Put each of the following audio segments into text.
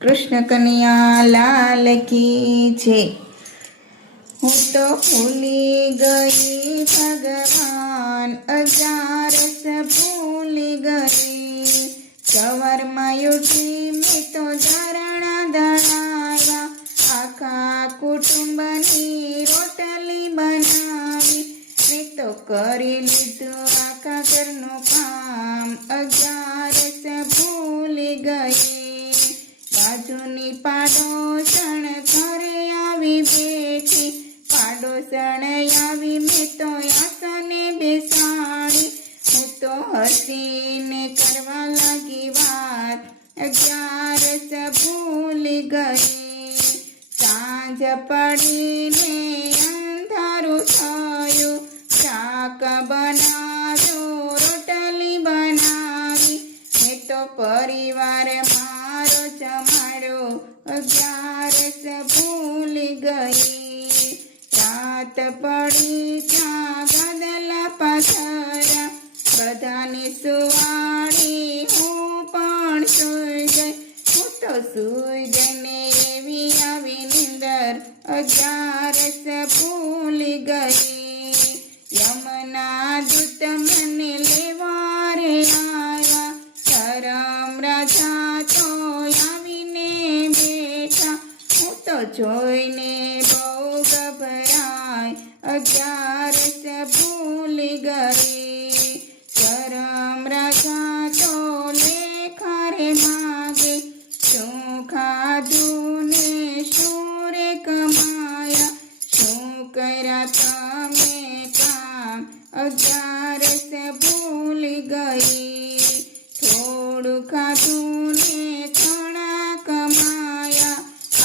કૃષ્ણ કનૈયા લાલ કી છે। હું તો ભૂલી ગઈ ભગવાન, અજારસ ભૂલી ગઈ। સવારમાં ઉઠી મેં તો ધરણા દળાવ્યા, આખા કુટુંબની રોટલી બનાવી। મેં તો કરી લીધું આખા ઘરનું કામ, અજારસ ભૂલી ગઈ। બાજુની પાડોશણ ઘરે આવી બેઠી, પાડોશણ આવી મેં તો આસને બેસાડી। હું તો હસીને કરવા લાગી વાત, અજારસ ભૂલી ગઈ। સાંજ પડીને અંધારું થયું, શાક બનાવ્યું, રોટલી બનાવી। મેં તો પરિવાર મારો જમાડ્યો, અજારસ ભૂલી ગઈ। રાત પડી ત્યાં ગાદલા પાથર્યા, બધાની સુવાડી હું પણ સૂઈ ગઈ। હું તો સૂઈ જઈને એવી આવી નીંદર, અજારસ ભૂલી ગઈ। યમના દૂત મને લેવા રે આવ્યા, ધરમ રાજા તો આવીને બેઠા। હું તો જોઈને બહુ ગભરાઈ, અજારસ ભૂલી ગઈ। ધરમ રાજા તો લેખા રે માગે, શું ખાધું ને શું રે કમાયા, શું કર્યા તમે કામ, અજારસ ભૂલી ગઈ। થોડું ખાધું ને ઘણા કમાયા,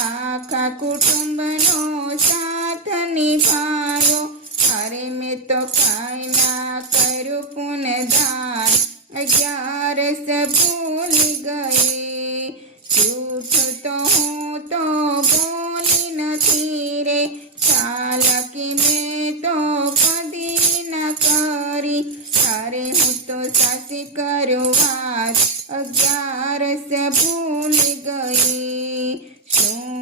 આખા કુટુંબનો સાથ નિભાયો। અરે મેં તો કાંઈ ના કર્યું પુનદાન, અજારસ ભૂલી ગઈ। જૂઠું તો હું તો બોલી નથી રે, ચાલાકી મેં તો કદી ના કરી। અરે હું તો સાચી કરું વાત, અજારસ ભૂલી ગઈ। શું